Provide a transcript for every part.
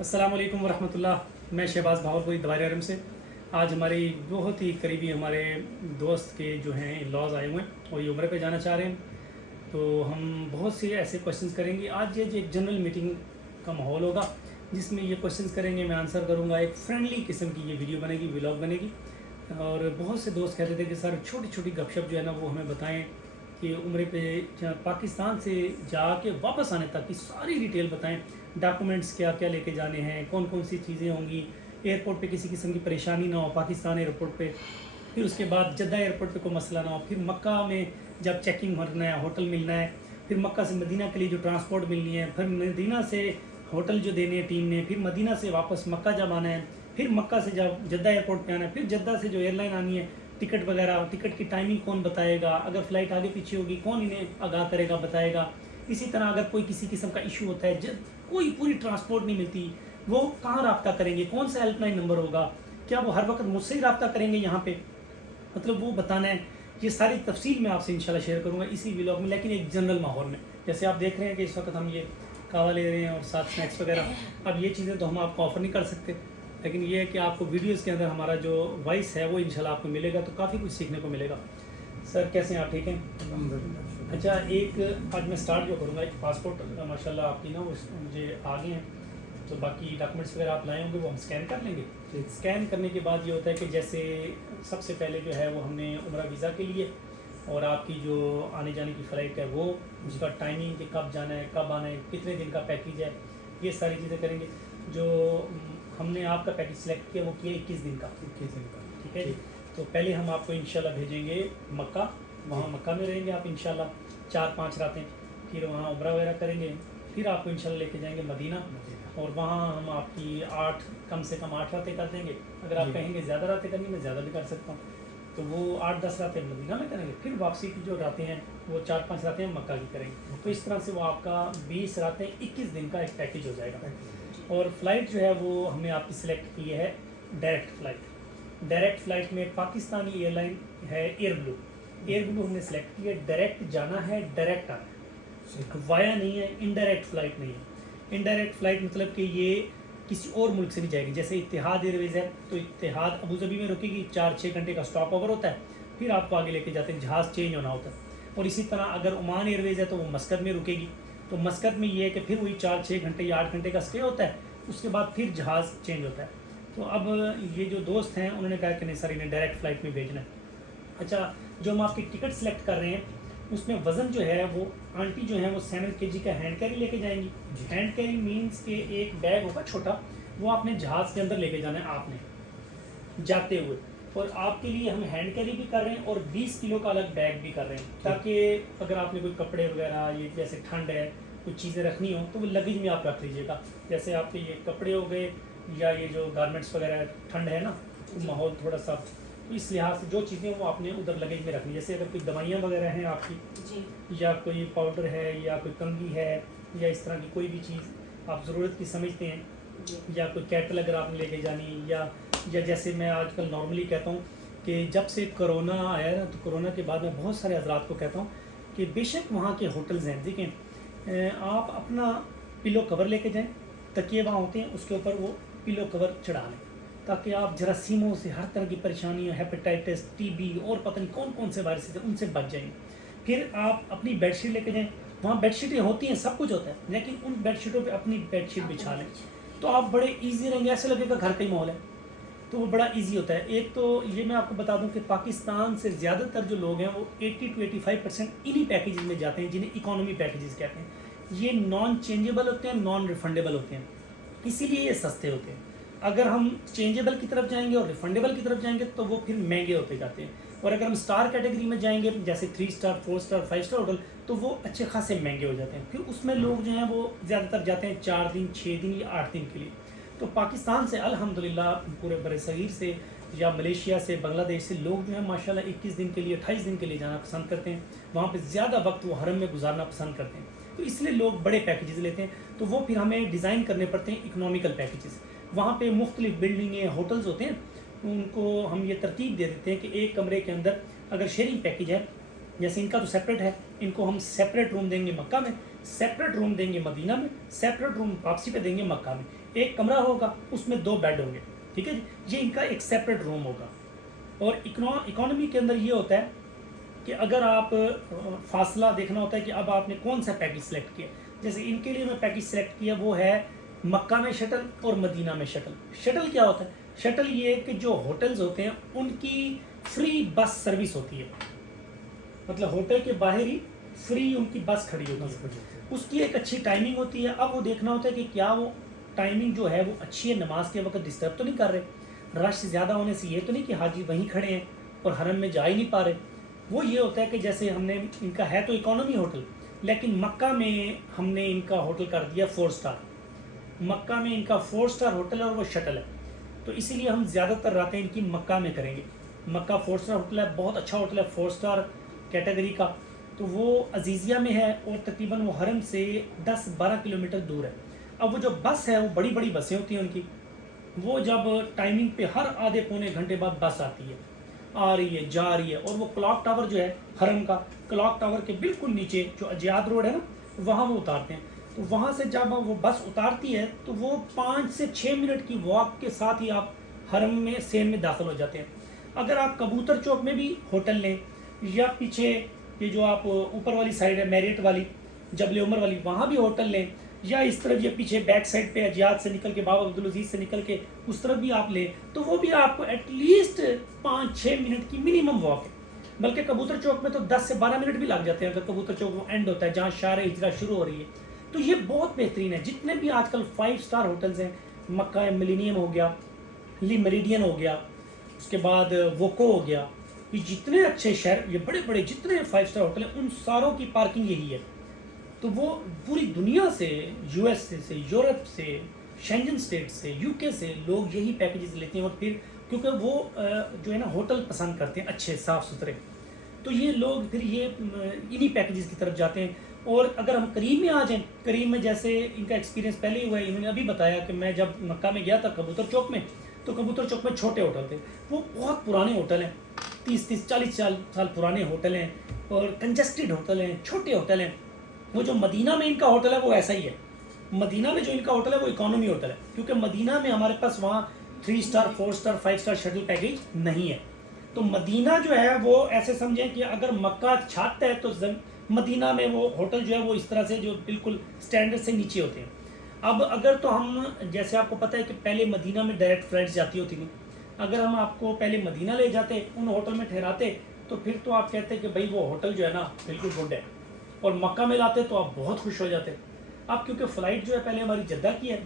السلام علیکم ورحمۃ اللہ. میں شہباز بھاولپوری دوائر حرم سے. آج ہماری بہت ہی قریبی ہمارے دوست کے جو ہیں لاز آئے ہوئے ہیں اور یہ عمرے پہ جانا چاہ رہے ہیں. تو ہم بہت سے ایسے کوشچنس کریں گے. آج یہ جو ایک جنرل میٹنگ کا ماحول ہوگا جس میں یہ کوشچنس کریں گے, میں آنسر کروں گا. ایک فرینڈلی قسم کی یہ ویڈیو بنے گی, ولاگ بنے گی. اور بہت سے دوست کہتے تھے کہ سر چھوٹی چھوٹی گپ شپ جو ہے نا وہ ہمیں بتائیں کہ عمرے پہ پاکستان سے جا کے واپس آنے تک کی ساری ڈیٹیل بتائیں. ڈاکومنٹس کیا کیا لے کے جانے ہیں, کون کون سی چیزیں ہوں گی, ایئرپورٹ پہ کسی قسم کی پریشانی نہ ہو پاکستان ایئرپورٹ پہ. پھر اس کے بعد جدہ ایئرپورٹ پہ کوئی مسئلہ نہ ہو. پھر مکہ میں جب چیکنگ کرنا ہے, ہوٹل ملنا ہے. پھر مکہ سے مدینہ کے لیے جو ٹرانسپورٹ ملنی ہے. پھر مدینہ سے ہوٹل جو دینے ہیں ٹیم نے. پھر مدینہ سے واپس مکہ جب آنا ہے. پھر مکہ سے جب جدہ ایئرپورٹ پہ آنا ہے. پھر جدہ سے جو ایئر لائن آنی ہے, ٹکٹ وغیرہ, ٹکٹ کی ٹائمنگ کون بتائے گا, اگر فلائٹ آگے پیچھے ہوگی کون انہیں آگاہ کرے گا, بتائے گا. اسی طرح اگر کوئی کسی قسم کا ایشو ہوتا ہے, جب کوئی پوری ٹرانسپورٹ نہیں ملتی, وہ کہاں رابطہ کریں گے, کون سا ہیلپ لائن نمبر ہوگا, کیا وہ ہر وقت مجھ سے ہی رابطہ کریں گے یہاں پہ, مطلب وہ بتانا ہے. یہ ساری تفصیل میں آپ سے انشاءاللہ شیئر کروں گا اسی ولاگ میں, لیکن ایک جنرل ماحول میں. جیسے آپ دیکھ رہے ہیں کہ اس وقت ہم یہ کہوا لے رہے ہیں اور ساتھ اسنیکس وغیرہ. اب یہ چیزیں تو ہم آپ کو آفر نہیں کر سکتے, لیکن یہ ہے کہ آپ کو ویڈیوز کے اندر ہمارا جو وائس ہے وہ انشاءاللہ آپ کو ملے گا, تو کافی کچھ سیکھنے کو ملے گا. سر کیسے ہیں آپ, ٹھیک ہیں؟ اچھا, ایک آج میں سٹارٹ جو کروں گا, ایک پاسپورٹ ماشاءاللہ آپ کی نا وہ مجھے آ گئے ہیں, تو باقی ڈاکومنٹس وغیرہ آپ لائے ہوں گے وہ ہم اسکین کر لیں گے. اسکین کرنے کے بعد یہ ہوتا ہے کہ جیسے سب سے پہلے جو ہے وہ ہم نے عمرہ ویزا کے لیے اور آپ کی جو آنے جانے کی فلائٹ ہے وہ, اس کا ٹائمنگ کہ کب جانا ہے, کب آنا ہے, کتنے دن کا پیکیج ہے, یہ ساری چیزیں کریں گے. جو ہم نے آپ کا پیکیج سلیکٹ کیا وہ کیا 21 دن کا. ٹھیک ہے جی. تو پہلے ہم آپ کو انشاءاللہ بھیجیں گے مکہ. وہاں مکہ میں رہیں گے آپ انشاءاللہ 4-5 راتیں. پھر وہاں عمرہ وغیرہ کریں گے. پھر آپ کو انشاءاللہ لے کے جائیں گے مدینہ, اور وہاں ہم آپ کی کم سے کم 8 راتیں کر دیں گے. اگر آپ کہیں گے زیادہ راتیں کرنی, میں زیادہ بھی کر سکتا ہوں, تو وہ 8-10 راتیں مدینہ میں کریں گے. پھر واپسی کی جو راتیں ہیں وہ 4-5 راتیں مکہ کی کریں گے. تو اس طرح سے وہ آپ کا 20 راتیں 21 دن کا ایک پیکیج ہو جائے گا. اور فلائٹ جو ہے وہ ہم نے آپ کی سلیکٹ کی ہے ڈائریکٹ فلائٹ. ڈائریکٹ فلائٹ میں پاکستانی ایئر لائن ہے ایئر بلو ہم نے سلیکٹ کی ہے. ڈائریکٹ جانا ہے, ڈائریکٹ آنا ہے, وایا نہیں ہے, انڈائریکٹ فلائٹ نہیں ہے. انڈائریکٹ فلائٹ مطلب کہ یہ کسی اور ملک سے نہیں جائے گی. جیسے اتحاد ایئر ویز ہے تو اتحاد ابوظہبی میں رکے گی, 4-6 گھنٹے کا اسٹاپ اوور ہوتا ہے, پھر آپ کو آگے لے کے جاتے ہیں, جہاز چینج ہونا ہوتا ہے. اور اسی طرح اگر عمان ایئر ویز ہے تو وہ مسقط میں رکے گی, تو مسقط میں یہ ہے کہ پھر وہی 4-6 گھنٹے یا 8 گھنٹے کا اسٹے ہوتا ہے, اس کے بعد پھر جہاز چینج ہوتا ہے. تو اب یہ جو دوست ہیں انہوں نے کہا کہ نہیں سر انہیں ڈائریکٹ فلائٹ میں بھیجنا ہے. اچھا, جو ہم آپ کی ٹکٹ سلیکٹ کر رہے ہیں اس میں وزن جو ہے وہ آنٹی جو ہیں وہ 7 kg کا ہینڈ کیری لے کے جائیں گی. ہینڈ کیری مینس کہ ایک بیگ ہوگا چھوٹا, وہ آپ نے جہاز کے اندر لے کے جانا ہے آپ نے جاتے ہوئے. اور آپ کے لیے ہم ہینڈ کیری بھی کر رہے ہیں اور 20 کلو کا الگ بیگ بھی کر رہے ہیں, تاکہ اگر آپ نے کوئی کپڑے وغیرہ, یہ جیسے ٹھنڈ ہے کچھ چیزیں رکھنی ہوں تو وہ لگیج میں آپ رکھ لیجیے گا. جیسے آپ کے یہ کپڑے ہو گئے یا یہ جو گارمنٹس وغیرہ, ٹھنڈ ہے نا ماحول تھوڑا سا, اس لحاظ سے جو چیزیں وہ آپ نے ادھر لگیج میں رکھنی. جیسے اگر کوئی دوائیاں وغیرہ ہیں آپ کی, یا کوئی پاؤڈر ہے, یا کوئی کنگھی ہے, یا اس طرح کی کوئی بھی چیز آپ ضرورت کی سمجھتے ہیں, یا کوئی کیٹل اگر آپ نے لے کے جانی, یا جیسے میں آج کل نارملی کہتا ہوں کہ جب سے کرونا آیا نا, تو کرونا کے بعد میں بہت سارے حضرات کو کہتا ہوں کہ بے شک وہاں کے ہوٹلز ہیں, دیکھیں آپ اپنا پلو کور لے کے جائیں, تکیے وہاں ہوتے ہیں اس کے اوپر وہ پلو کور چڑھا لیں, تاکہ آپ جراثیموں سے, ہر طرح کی پریشانیوں, ہیپیٹائٹس, ٹی بی اور پتہ نہیں کون کون سے وائرس ہیں ان سے بچ جائیں. پھر آپ اپنی بیڈ شیٹ لے کے جائیں, وہاں بیڈ شیٹیں ہوتی ہیں, سب کچھ ہوتا ہے, لیکن ان بیڈ شیٹوں پہ اپنی بیڈ شیٹ بچھا لیں, تو آپ بڑے ایزی رہیں گے, ایسے لگے گا گھر کا ہی ماحول ہے, تو وہ بڑا ایزی ہوتا ہے. ایک تو یہ میں آپ کو بتا دوں کہ پاکستان سے زیادہ تر جو لوگ ہیں وہ 80-85% انہی پیکیجز میں جاتے ہیں جنہیں اکانومی پیکیجز کہتے ہیں. یہ نان چینجیبل ہوتے ہیں, نان ریفنڈیبل ہوتے ہیں, اسی لیے یہ سستے ہوتے ہیں. اگر ہم چینجیبل کی طرف جائیں گے اور ریفنڈیبل کی طرف جائیں گے تو وہ پھر مہنگے ہوتے جاتے ہیں. اور اگر ہم اسٹار کیٹیگری میں جائیں گے, جیسے 3 اسٹار, 4 اسٹار, 5 اسٹار ہوٹل, تو وہ اچھے خاصے مہنگے ہو جاتے ہیں. پھر اس میں لوگ جو ہیں وہ زیادہ تر جاتے ہیں 4 دن, 6 دن یا 8 دن کے لیے. تو پاکستان سے الحمدللہ پورے بر صغیر سے یا ملیشیا سے, بنگلہ دیش سے لوگ جو ہیں ماشاءاللہ 21 دن کے لیے, 28 دن کے لیے جانا پسند کرتے ہیں. وہاں پہ زیادہ وقت وہ حرم میں گزارنا پسند کرتے ہیں, تو اس لیے لوگ بڑے پیکیجز لیتے ہیں. تو وہ پھر ہمیں ڈیزائن کرنے پڑتے ہیں اکنامیکل پیکیجز. وہاں پہ مختلف بلڈنگیں, ہوٹلز ہوتے ہیں, ان کو ہم یہ ترتیب دے دیتے ہیں کہ ایک کمرے کے اندر اگر شیئرنگ پیکیج ہے, جیسے ان کا تو سیپریٹ ہے, ان کو ہم سیپریٹ روم دیں گے مکہ میں, سیپریٹ روم دیں گے مدینہ میں، سیپریٹ روم واپسی پہ دیں گے مکہ میں. ایک کمرہ ہوگا، اس میں 2 بیڈ ہوں گے. ٹھیک ہے جی، یہ ان کا ایک سیپریٹ روم ہوگا. اور اکانومی کے اندر یہ ہوتا ہے کہ اگر آپ فاصلہ دیکھنا ہوتا ہے کہ اب آپ نے کون سا پیکج سلیکٹ کیا. جیسے ان کے لیے میں پیکج سلیکٹ کیا وہ ہے مکہ میں شٹل اور مدینہ میں شٹل. شٹل کیا ہوتا ہے؟ شٹل یہ کہ جو ہوٹلز ہوتے ہیں ان کی فری بس سروس ہوتی ہے، مطلب ہوٹل کے باہر ہی فری ان کی بس کھڑی ہوتی ہے. اس کی ایک اچھی ٹائمنگ ہوتی ہے. اب وہ دیکھنا ہوتا ہے کہ کیا وہ ٹائمنگ جو ہے وہ اچھی ہے، نماز کے وقت ڈسٹرب تو نہیں کر رہے، رش زیادہ ہونے سے یہ تو نہیں کہ حاجی وہیں کھڑے ہیں اور حرم میں جا ہی نہیں پا رہے. وہ یہ ہوتا ہے کہ جیسے ہم نے ان کا ہے تو اکانومی ہوٹل، لیکن مکہ میں ہم نے ان کا ہوٹل کر دیا 4 سٹار. مکہ میں ان کا 4 سٹار ہوٹل ہے اور وہ شٹل ہے. تو اسی لیے ہم زیادہ تر راتیں ان کی مکہ میں کریں گے. مکہ 4 سٹار ہوٹل ہے، بہت اچھا ہوٹل ہے 4 سٹار کیٹیگری کا. تو وہ عزیزیہ میں ہے اور تقریباً وہ حرم سے 10-12 کلومیٹر دور ہے. اب وہ جو بس ہے وہ بڑی بڑی بسیں ہوتی ہیں ان کی. وہ جب ٹائمنگ پہ ہر آدھے پونے گھنٹے بعد بس آتی ہے، آ رہی ہے جا رہی ہے. اور وہ کلاک ٹاور جو ہے حرم کا، کلاک ٹاور کے بالکل نیچے جو اجیاد روڈ ہے نا، وہاں وہ اتارتے ہیں. تو وہاں سے جب وہ بس اتارتی ہے تو وہ 5 سے 6 منٹ کی واک کے ساتھ ہی آپ حرم میں سین میں داخل ہو جاتے ہیں. اگر آپ کبوتر چوک میں بھی ہوٹل لیں یا پیچھے یہ جو آپ اوپر والی سائڈ ہے میریٹ والی جبل عمر والی وہاں بھی ہوٹل لیں، یا اس طرف یہ پیچھے بیک سائڈ پہ اجیاد سے نکل کے بابا عبدالعزیز سے نکل کے اس طرف بھی آپ لیں، تو وہ بھی آپ کو ایٹ لیسٹ 5-6 منٹ کی منیمم واک ہے. بلکہ کبوتر چوک میں تو 10 سے 12 منٹ بھی لگ جاتے ہیں اگر کبوتر چوک وہ اینڈ ہوتا ہے جہاں شارع ہجرہ شروع ہو رہی ہے. تو یہ بہت بہترین ہے. جتنے بھی آج کل 5 سٹار ہوٹلز ہیں، مکہ ملینیم ہو گیا، لی میریڈین ہو گیا، اس کے بعد ووکو ہو گیا، یہ جتنے اچھے شہر، یہ بڑے بڑے جتنے 5 سٹار ہوٹل ہیں ان ساروں کی پارکنگ یہی ہے. تو وہ پوری دنیا سے، یو ایس سے، یورپ سے، شینجن اسٹیٹ سے، یو کے سے لوگ یہی پیکیجز لیتے ہیں. اور پھر کیونکہ وہ جو ہے نا ہوٹل پسند کرتے ہیں اچھے صاف ستھرے، تو یہ لوگ پھر یہ انہی پیکیجز کی طرف جاتے ہیں. اور اگر ہم کریم میں آ جائیں، کریم میں جیسے ان کا ایکسپیرینس پہلے ہی ہوا ہے، انہوں نے ابھی بتایا کہ میں جب مکہ میں گیا تھا کبوتر چوک میں، تو کبوتر چوک میں چھوٹے ہوٹل تھے. وہ بہت پرانے ہوٹل ہیں، 30-40 سال پرانے ہوٹل ہیں اور کنجسٹڈ ہوٹل ہیں، چھوٹے ہوٹل ہیں. وہ جو مدینہ میں ان کا ہوٹل ہے وہ ایسا ہی ہے. مدینہ میں جو ان کا ہوٹل ہے وہ اکانومی ہوٹل ہے، کیونکہ مدینہ میں ہمارے پاس وہاں 3 star 4 star 5 star shuttle package نہیں ہے. تو مدینہ جو ہے وہ ایسے سمجھیں کہ اگر مکہ چھت ہے تو مدینہ میں وہ ہوٹل جو ہے وہ اس طرح سے جو بالکل سٹینڈرڈ سے نیچے ہوتے ہیں. اب اگر تو ہم جیسے آپ کو پتہ ہے کہ پہلے مدینہ میں ڈائریکٹ فلائٹس جاتی ہوتی تھیں، اگر ہم آپ کو پہلے مدینہ لے جاتے ان ہوٹل میں ٹھہراتے تو پھر تو آپ کہتے کہ بھائی وہ ہوٹل جو ہے نا بالکل گڈ ہے، اور مکہ میں لاتے تو آپ بہت خوش ہو جاتے. اب کیونکہ فلائٹ جو ہے پہلے ہماری جدہ کی ہے،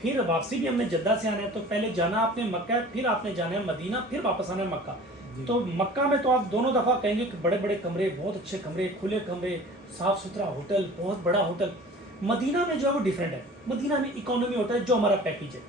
پھر واپسی بھی ہم نے جدہ سے آنا ہے، تو پہلے جانا آپ نے مکہ، پھر آپ نے جانا ہے مدینہ، پھر واپس آنا ہے مکہ. تو مکہ میں تو آپ دونوں دفعہ کہیں گے کہ بڑے بڑے کمرے، بہت اچھے کمرے، کھلے کمرے، صاف ستھرا ہوٹل، بہت بڑا ہوٹل. مدینہ میں جو ہے وہ ڈیفرنٹ ہے. مدینہ میں اکانومی ہوتا ہے جو ہمارا پیکیج ہے.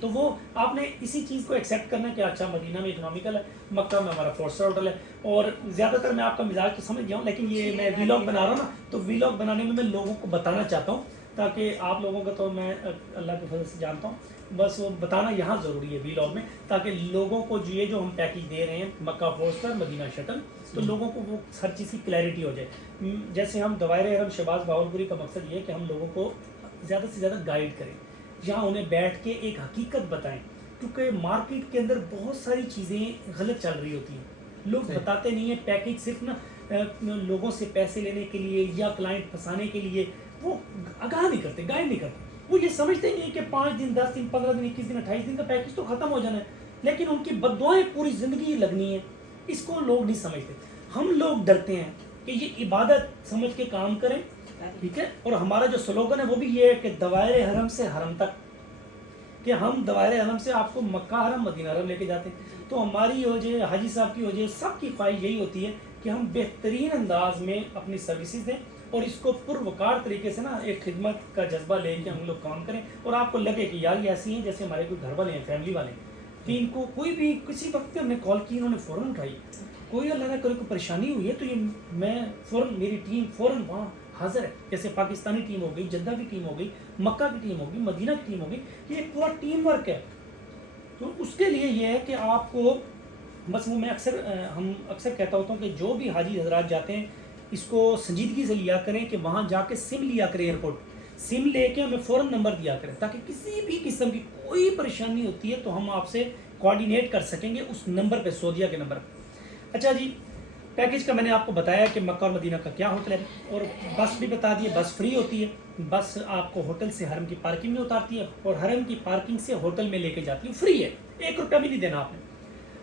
تو وہ آپ نے اسی چیز کو ایکسیپٹ کرنا ہے کہ اچھا مدینہ میں اکنامیکل ہے، مکہ میں ہمارا 4 سٹار ہوٹل ہے. اور زیادہ تر میں آپ کا مزاج تو سمجھ گیا ہوں، لیکن یہ میں ویلاگ بنا رہا ہوں نا، تو ویلاگ بنانے میں لوگوں کو بتانا چاہتا ہوں، تاکہ آپ لوگوں کا تو میں اللہ کے فضل سے جانتا ہوں، بس وہ بتانا یہاں ضروری ہے ویلاگ میں، تاکہ لوگوں کو جو یہ جو ہم پیکیج دے رہے ہیں مکہ 4 سٹار مدینہ شٹل، تو لوگوں کو وہ ہر چیز کی کلیئرٹی ہو جائے. جیسے ہم دوائر حرم شہباز بہاولپوری کا مقصد یہ ہے کہ ہم لوگوں کو زیادہ سے زیادہ گائیڈ کریں، جہاں انہیں بیٹھ کے ایک حقیقت بتائیں. کیونکہ مارکیٹ کے اندر بہت ساری چیزیں غلط چل رہی ہوتی ہیں، لوگ بتاتے نہیں ہیں. پیکیج صرف نا لوگوں سے پیسے لینے کے لیے یا کلائنٹ پھنسانے کے لیے وہ آگاہ نہیں کرتے، گائیڈ نہیں کرتے. وہ یہ سمجھتے نہیں کہ 5 دن 10 دن 15 دن 21 دن 28 دن کا پیکیج تو ختم ہو جانا ہے، لیکن ان کی بددعائیں پوری زندگی لگنی ہے. اس کو لوگ نہیں سمجھتے. ہم لوگ ڈرتے ہیں کہ یہ عبادت سمجھ کے کام کریں، ٹھیک ہے. اور ہمارا جو سلوگن ہے وہ بھی یہ ہے کہ دوائر حرم سے حرم تک، کہ ہم دوائر حرم سے آپ کو مکہ حرم مدینہ حرم لے کے جاتے ہیں. تو ہماری ہو جائے، حاجی صاحب کی ہو جائے، سب کی خواہش یہی ہوتی ہے کہ ہم بہترین انداز میں اپنی سروسز دیں اور اس کو پروقار طریقے سے نا ایک خدمت کا جذبہ لے کے ہم لوگ کام کریں، اور آپ کو لگے کہ یار یہ ایسی ہیں جیسے ہمارے کوئی گھر والے ہیں، فیملی والے ہیں، کہ ان کو کوئی بھی کسی وقت ہم نے کال کی انہوں نے فوراً اٹھائی. کوئی اللہ نہ کرے کوئی پریشانی ہوئی ہے تو یہ میں فوراً، میری ٹیم فوراً وہاں حاضر ہے. جیسے پاکستانی ٹیم ہو گئی، جدہ کی ٹیم ہو گئی، مکہ کی ٹیم ہو گئی، مدینہ کی ٹیم ہو گئی، یہ ایک پورا ٹیم ورک ہے. تو اس کے لیے یہ ہے کہ آپ کو بس وہ میں اکثر کہتا ہوتا ہوں کہ جو بھی حاجی حضرات جاتے ہیں اس کو سنجیدگی سے لیا کریں کہ وہاں جا کے سم لیا کریں ایئرپورٹ، سم لے کے ہمیں فوراً نمبر دیا کریں تاکہ کسی بھی قسم کی کوئی پریشانی ہوتی ہے تو ہم آپ سے کوآرڈینیٹ کر سکیں گے اس نمبر پہ، سعودیہ کے نمبر پہ۔ اچھا جی، پیکیج کا میں نے آپ کو بتایا کہ مکہ اور مدینہ کا کیا ہوٹل ہے، اور بس بھی بتا دی، بس فری ہوتی ہے، بس آپ کو ہوٹل سے حرم کی پارکنگ میں اتارتی ہے اور حرم کی پارکنگ سے ہوٹل میں لے کے جاتی ہے، فری ہے، 1 روپیہ بھی نہیں دینا آپ نے۔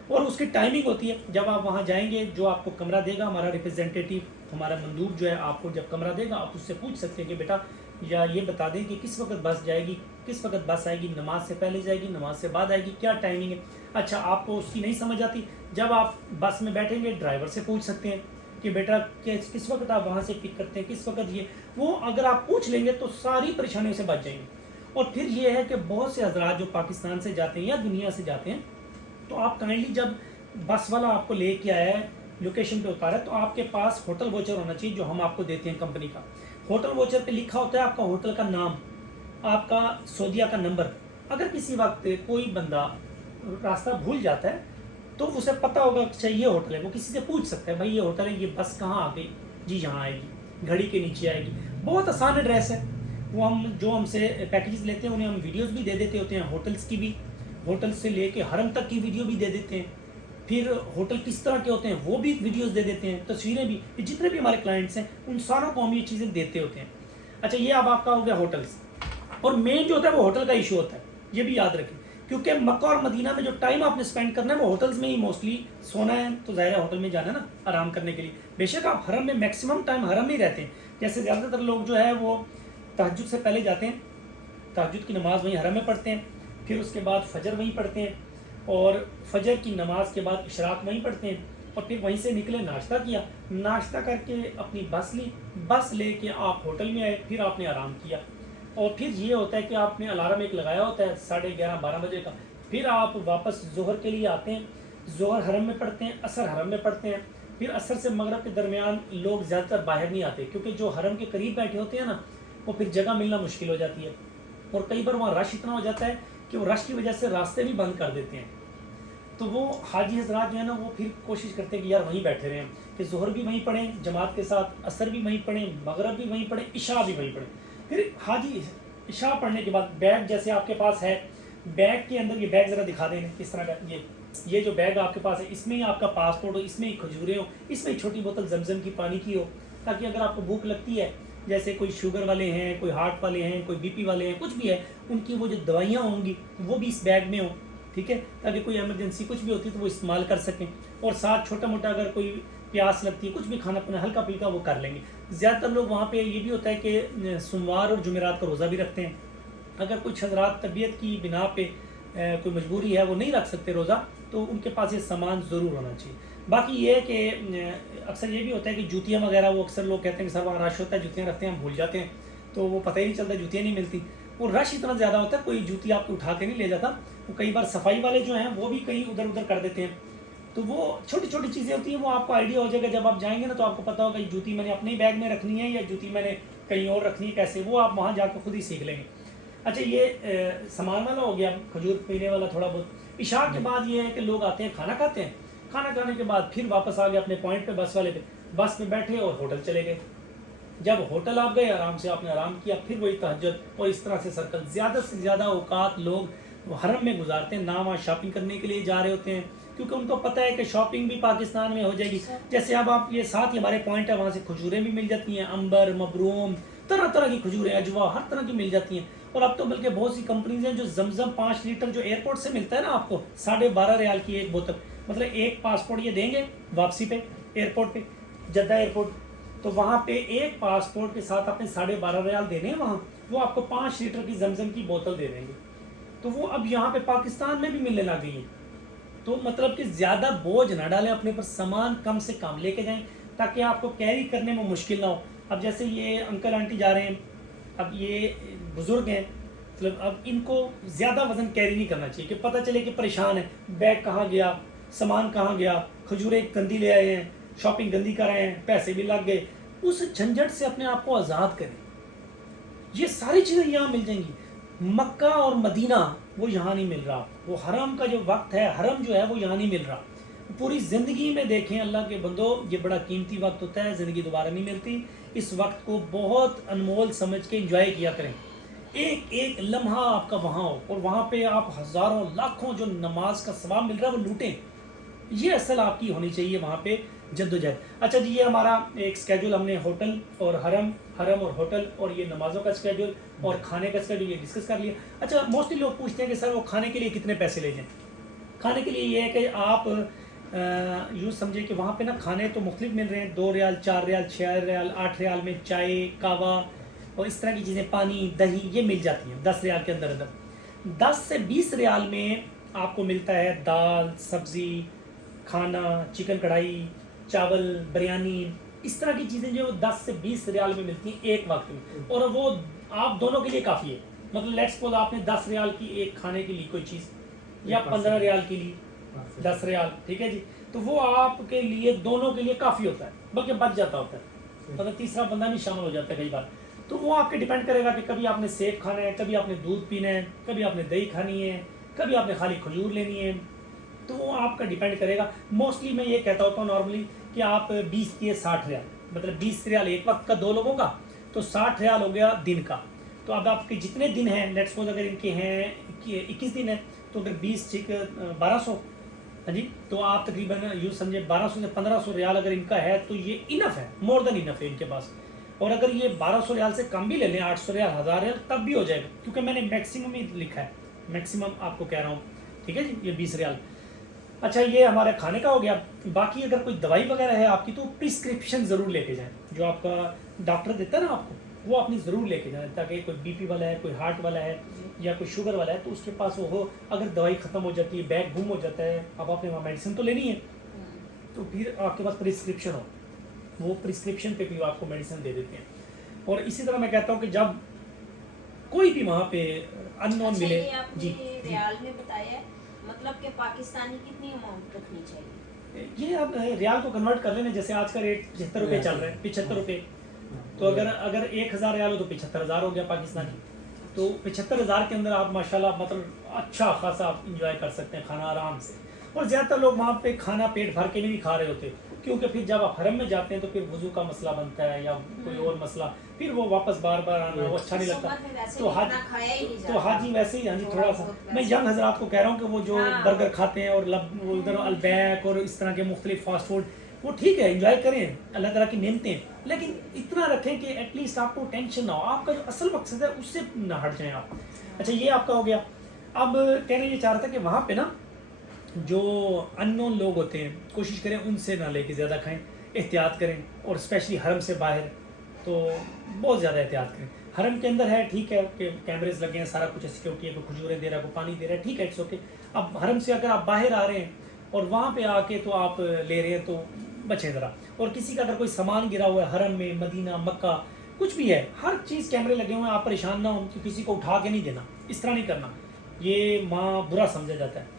اور اس کی ٹائمنگ ہوتی ہے، جب آپ وہاں جائیں گے جو آپ کو کمرہ دے گا ہمارا ریپرزینٹیٹیو، ہمارا مندوب جو ہے آپ کو جب کمرہ دے گا آپ اس سے پوچھ سکتے ہیں کہ بیٹا یا یہ بتا دیں کہ کس وقت بس جائے گی، کس وقت بس آئے گی، نماز سے پہلے جائے گی، نماز سے بعد آئے گی، کیا ٹائمنگ ہے۔ اچھا آپ کو اس کی نہیں سمجھ آتی، جب آپ بس میں بیٹھیں گے ڈرائیور سے پوچھ سکتے ہیں کہ بیٹا کس وقت آپ وہاں سے پک کرتے ہیں، کس وقت یہ وہ اگر آپ پوچھ لیں گے تو ساری پریشانیوں سے بچ جائیں گے۔ اور پھر یہ ہے کہ بہت سے حضرات جو پاکستان سے جاتے ہیں یا دنیا سے جاتے ہیں تو آپ کائنڈلی جب بس والا آپ کو لے کے آیا ہے لوکیشن پہ اتارا ہے تو آپ کے پاس ہوٹل واچر ہونا چاہیے جو ہم آپ کو دیتے ہیں کمپنی کا۔ ہوٹل واچر پہ لکھا ہوتا ہے آپ کا ہوٹل کا نام، آپ کا سعودیہ کا نمبر۔ اگر کسی وقت کوئی بندہ راستہ بھول جاتا ہے تو اسے پتہ ہوگا کہ اچھا یہ ہوٹل ہے، وہ کسی سے پوچھ سکتا ہے بھائی یہ ہوٹل ہے، یہ بس کہاں آ گئی، جی یہاں آئے گی، گھڑی کے نیچے آئے گی۔ بہت آسان ایڈریس ہے، وہ ہم سے پیکیجز لیتے ہیں انہیں ہم ویڈیوز بھی دے دیتے ہوتے ہیں، ہوٹلز کی بھی، ہوٹل سے لے کے حرم تک کی ویڈیو بھی دے دیتے ہیں، پھر ہوٹل کس طرح کے ہوتے ہیں وہ بھی ویڈیوز دے دیتے ہیں، تصویریں بھی، جتنے بھی ہمارے کلائنٹس ہیں ان ساروں کو ہم یہ چیزیں دیتے ہوتے ہیں۔ اچھا یہ اب آپ کا ہو گیا ہوٹلز، اور مین جو ہوتا ہے وہ ہوٹل کا ایشو ہوتا ہے، یہ بھی یاد رکھیں کیونکہ مکہ اور مدینہ میں جو ٹائم آپ نے اسپینڈ کرنا ہے وہ ہوٹلز میں ہی موسٹلی سونا ہے، تو ظاہر ہے ہوٹل میں جانا ہے نا آرام کرنے کے لیے۔ بے شک آپ حرم میں میکسیمم ٹائم حرم میں ہی رہتے ہیں، جیسے زیادہ تر لوگ جو ہے وہ تہجد سے پہلے جاتے ہیں، تہجد کی نماز وہیں حرم میں پڑھتے ہیں، پھر اس کے بعد فجر وہیں پڑھتے ہیں، اور فجر کی نماز کے بعد اشراق وہیں پڑھتے ہیں، اور پھر وہیں سے نکلے ناشتہ کیا، ناشتہ کر کے اپنی بس لی، بس لے کے آپ ہوٹل میں آئے، پھر آپ نے آرام کیا۔ اور پھر یہ ہوتا ہے کہ آپ نے الارم ایک لگایا ہوتا ہے 11:30 12 بجے کا، پھر آپ واپس ظہر کے لیے آتے ہیں، ظہر حرم میں پڑھتے ہیں، عصر حرم میں پڑھتے ہیں، پھر عصر سے مغرب کے درمیان لوگ زیادہ تر باہر نہیں آتے کیونکہ جو حرم کے قریب بیٹھے ہوتے ہیں نا وہ پھر جگہ ملنا مشکل ہو جاتی ہے، اور کئی بار وہاں رش اتنا ہو جاتا ہے کہ وہ رش کی وجہ سے راستے بھی بند کر دیتے ہیں، تو وہ حاجی حضرات جو ہے نا وہ پھر کوشش کرتے ہیں کہ یار وہیں بیٹھے رہیں، کہ ظہر بھی وہیں پڑھیں جماعت کے ساتھ، عصر بھی وہیں پڑھیں، مغرب بھی وہیں پڑھیں، عشاء بھی وہیں پڑھیں۔ پھر حاجی عشاء پڑھنے کے بعد بیگ جیسے آپ کے پاس ہے، بیگ کے اندر یہ بیگ ذرا دکھا دیں کس طرح کا، یہ جو بیگ آپ کے پاس ہے اس میں ہی آپ کا پاسپورٹ ہو، اس میں ہی کھجوریں ہو، اس میں ہی چھوٹی بوتل زمزم کی پانی کی ہو، تاکہ اگر آپ کو بھوک لگتی ہے، جیسے کوئی شوگر والے ہیں، کوئی ہارٹ والے ہیں، کوئی بی پی والے ہیں، کچھ بھی ہے، ان کی وہ جو دوائیاں ہوں گی وہ بھی اس بیگ میں ہوں، ٹھیک ہے، تاکہ کوئی ایمرجنسی کچھ بھی ہوتی ہے تو وہ استعمال کر سکیں، اور ساتھ چھوٹا موٹا اگر کوئی پیاس لگتی ہے کچھ بھی کھانا پینا ہلکا پھلکا وہ کر لیں گے۔ زیادہ تر لوگ وہاں پہ یہ بھی ہوتا ہے کہ سوموار اور جمعرات کا روزہ بھی رکھتے ہیں، اگر کچھ حضرات طبیعت کی بنا پہ کوئی مجبوری ہے وہ نہیں رکھ سکتے روزہ تو ان کے پاس یہ سامان ضرور ہونا چاہیے۔ باقی یہ ہے کہ اکثر یہ بھی ہوتا ہے کہ جوتیاں وغیرہ وہ اکثر لوگ کہتے ہیں کہ سر وہاں رش ہوتا ہے جوتیاں رکھتے ہیں ہم بھول جاتے ہیں تو وہ پتہ ہی نہیں چلتا، جوتیاں نہیں ملتی، وہ رش اتنا زیادہ ہوتا ہے کوئی جوتی آپ کو اٹھا کے نہیں لے جاتا، وہ کئی بار صفائی والے جو ہیں وہ بھی کہیں ادھر ادھر کر دیتے ہیں، تو وہ چھوٹی چھوٹی چیزیں ہوتی ہیں، وہ آپ کو آئیڈیا ہو جائے گا جب آپ جائیں گے نا تو آپ کو پتہ ہوگا کہ جوتی میں نے اپنے بیگ میں رکھنی ہے یا جوتی میں نے کہیں اور رکھنی ہے کیسے، وہ آپ وہاں جا کے خود ہی سیکھ لیں گے۔ اچھا یہ سامان والا ہو گیا، کھجور پینے والا تھوڑا بہت۔ عشاء کے بعد یہ ہے کہ لوگ آتے ہیں کھانا کھاتے ہیں، کھانا کھانے کے بعد پھر واپس آ گئے اپنے پوائنٹ پہ بس والے پہ، بس میں بیٹھے اور ہوٹل چلے گئے، جب ہوٹل آپ گئے آرام سے آپ نے آرام کیا، پھر وہی تہجد اور اس طرح سے سرکل۔ زیادہ سے زیادہ اوقات لوگ حرم میں گزارتے ہیں، نہ وہاں شاپنگ کرنے کے لیے جا رہے ہوتے ہیں کیونکہ ان کو پتہ ہے کہ شاپنگ بھی پاکستان میں ہو جائے گی، جیسے اب آپ یہ ساتھ ہی ہمارے پوائنٹ ہے وہاں سے کھجوریں بھی مل جاتی ہیں، عنبر، مبروم، طرح طرح کی کھجوریں، اجوا، ہر طرح کی مل جاتی ہیں، اور اب تو بلکہ بہت سی کمپنیز ہیں جو زمزم 5 لیٹر جو ایئرپورٹ سے ملتا ہے نا آپ کو 12.5 ریال کی ایک بوتل، مطلب ایک پاسپورٹ یہ دیں گے واپسی پہ ایئرپورٹ پہ، جدہ ایئرپورٹ، تو وہاں پہ ایک پاسپورٹ کے ساتھ آپ نے 12.5 ریال دینے ہیں وہاں، وہ آپ کو 5 لیٹر کی زمزم کی بوتل دے دیں گے، تو وہ اب یہاں پہ پاکستان میں بھی ملنے لگ گئی ہیں۔ تو مطلب کہ زیادہ بوجھ نہ ڈالیں اپنے پر، سامان کم سے کم لے کے جائیں تاکہ آپ کو کیری کرنے میں مشکل نہ ہو۔ اب جیسے یہ انکل آنٹی جا رہے ہیں، اب یہ بزرگ ہیں، مطلب اب ان کو زیادہ وزن کیری نہیں کرنا چاہیے کہ پتہ چلے کہ پریشان ہے، بیگ کہاں گیا، سامان کہاں گیا، کھجوریں گندی لے آئے ہیں، شاپنگ گندی کر رہے ہیں، پیسے بھی لگ گئے، اس جھنجھٹ سے اپنے آپ کو آزاد کریں۔ یہ ساری چیزیں یہاں مل جائیں گی، مکہ اور مدینہ وہ یہاں نہیں مل رہا، وہ حرم کا جو وقت ہے، حرم جو ہے وہ یہاں نہیں مل رہا، پوری زندگی میں دیکھیں اللہ کے بندو، یہ بڑا قیمتی وقت ہوتا ہے، زندگی دوبارہ نہیں ملتی. اس وقت کو بہت انمول سمجھ کے انجوائے کیا کریں. ایک ایک لمحہ آپ کا وہاں ہو، اور وہاں پہ آپ ہزاروں لاکھوں جو نماز کا ثواب مل رہا ہے وہ لوٹیں. یہ اصل آپ کی ہونی چاہیے وہاں پہ جد و جہد. اچھا جی، یہ ہمارا ایک سکیجول ہم نے ہوٹل اور حرم اور ہوٹل اور یہ نمازوں کا سکیجول اور کھانے کا سکیجول یہ ڈسکس کر لیا. اچھا موسٹلی لوگ پوچھتے ہیں کہ سر وہ کھانے کے لیے کتنے پیسے لے جائیں. کھانے کے لیے یہ ہے کہ آپ یوں سمجھیں کہ وہاں پہ نا کھانے تو مختلف مل رہے ہیں، 2 ریال 4 ریال 6 ریال 8 ریال میں چائے کعوہ اور اس طرح کی چیزیں، پانی دہی یہ مل جاتی ہیں 10 ریال کے اندر 10 سے 20 ریال میں آپ کو ملتا ہے دال سبزی کھانا، چکن کڑھائی، چاول، بریانی، اس طرح کی چیزیں جو 10 سے 20 ریال میں ملتی ہیں ایک وقت میں، اور وہ آپ دونوں کے لیے کافی ہے. مطلب لیٹس سپوز آپ نے 10 ریال کی ایک کھانے کی لی کوئی چیز، یا 15 ریال کی لی 10 ریال، ٹھیک ہے جی، تو وہ آپ کے لیے دونوں کے لیے کافی ہوتا ہے، بلکہ بچ جاتا ہوتا ہے، مطلب تیسرا بندہ نہیں شامل ہو جاتا ہے کئی بار. تو وہ آپ کے ڈیپینڈ کرے گا کہ کبھی آپ نے سیب کھانا ہے، کبھی آپ نے دودھ پینا ہے، کبھی آپ نے دہی کھانی ہے، کبھی آپ نے خالی کھجور لینی ہے، تو وہ آپ کا ڈیپینڈ کرے گا. موسٹلی میں یہ کہتا ہوتا ہوں نارملی کہ آپ 20 کے 60 ریال، مطلب 20 ریال ایک وقت کا 2 لوگوں کا، تو 60 ریال ہو گیا دن کا. تو اب آپ کے جتنے دن ہیں، لیٹس سپوز اگر ان کے ہیں 21 دن ہیں، تو اگر 20 ٹھیک 1200، ہاں جی، تو آپ تقریباً یوں سمجھے 1200 سے 1500 ریال اگر ان کا ہے تو یہ انف ہے، مور دین انف ہے ان کے پاس. اور اگر یہ 1200 ریال سے کم بھی لے لیں، 800 ریال 1000 ریال تب بھی ہو جائے گا، کیونکہ میں نے میکسیمم ہی لکھا ہے، میکسیمم آپ کو کہہ رہا ہوں، ٹھیک ہے جی، یہ 20 ریال. اچھا یہ ہمارے کھانے کا ہو گیا. باقی اگر کوئی دوائی وغیرہ ہے آپ کی تو پرسکرپشن ضرور لے کے جائیں، جو آپ کا ڈاکٹر دیتا ہے نا آپ کو، وہ اپنی ضرور لے کے جائیں، تاکہ کوئی بی پی والا ہے، کوئی ہارٹ والا ہے یا کوئی شوگر والا ہے تو اس کے پاس وہ ہو. اگر دوائی ختم ہو جاتی ہے، بیگ گم ہو جاتا ہے، اب آپ نے وہاں میڈیسن تو لینی ہے، تو پھر آپ کے پاس پرسکرپشن ہو، وہ پرسکرپشن پہ بھی آپ کو میڈیسن دے دیتے ہیں. اور اسی طرح میں کہتا ہوں کہ جب کوئی بھی وہاں پہ ان نون ملے. جی ریال میں بتایا ہے، مطلب کہ پاکستانی کتنی اماؤنٹ رکھنی چاہیے؟ یہ آپ ریال کو کنورٹ کر لینا، جیسے آج کا ریٹ 75 روپے چل رہا ہے، 75 روپے، تو اگر 1000 ریال ہو تو 75,000 ہو گیا پاکستانی. تو 75,000 کے اندر آپ ماشاءاللہ مطلب اچھا خاصا آپ انجوائے کر سکتے ہیں کھانا آرام سے. اور زیادہ تر لوگ وہاں پہ کھانا پیٹ بھر کے نہیں کھا رہے ہوتے، کیونکہ پھر جب آپ حرم میں جاتے ہیں تو پھر وضو کا مسئلہ بنتا ہے یا کوئی اور مسئلہ، پھر وہ واپس بار بار آنا وہ اچھا نہیں لگتا. تو حاجی ویسے ہی، ہاں جی، تھوڑا سا میں ینگ حضرات کو کہہ رہا ہوں کہ وہ جو برگر کھاتے ہیں اور وہ ادھر البیک اور اس طرح کے مختلف فاسٹ فوڈ، وہ ٹھیک ہے انجوائے کریں، اللہ تعالیٰ کی نعمتیں، لیکن اتنا رکھیں کہ ایٹ لیسٹ آپ کو ٹینشن نہ ہو، آپ کا جو اصل مقصد ہے اس سے نہ ہٹ جائیں آپ. اچھا یہ آپ کا ہو گیا. اب کہنا یہ چاہ رہا تھا کہ وہاں پہ نا جو ان نون لوگ ہوتے ہیں کوشش کریں ان سے نہ لے کے زیادہ کھائیں، احتیاط کریں، اور اسپیشلی حرم سے باہر تو بہت زیادہ احتیاط کریں. حرم کے اندر ہے ٹھیک ہے کہ کیمریز لگے ہیں، سارا کچھ سیکورٹی ہے، کوئی کھجوریں دے رہا ہے، کوئی پانی دے رہا ہے، ٹھیک ہے، اٹس اوکے. اب حرم سے اگر آپ باہر آ رہے ہیں اور وہاں پہ آ کے تو آپ لے رہے ہیں تو بچیں ذرا. اور کسی کا اگر کوئی سامان گرا ہوا ہے حرم میں، مدینہ، مکہ، کچھ بھی ہے، ہر چیز کیمرے لگے ہوئے ہیں، آپ پریشان نہ ہوں کہ کسی کو اٹھا کے نہیں دینا، اس طرح نہیں کرنا، یہ ماں برا سمجھا جاتا ہے.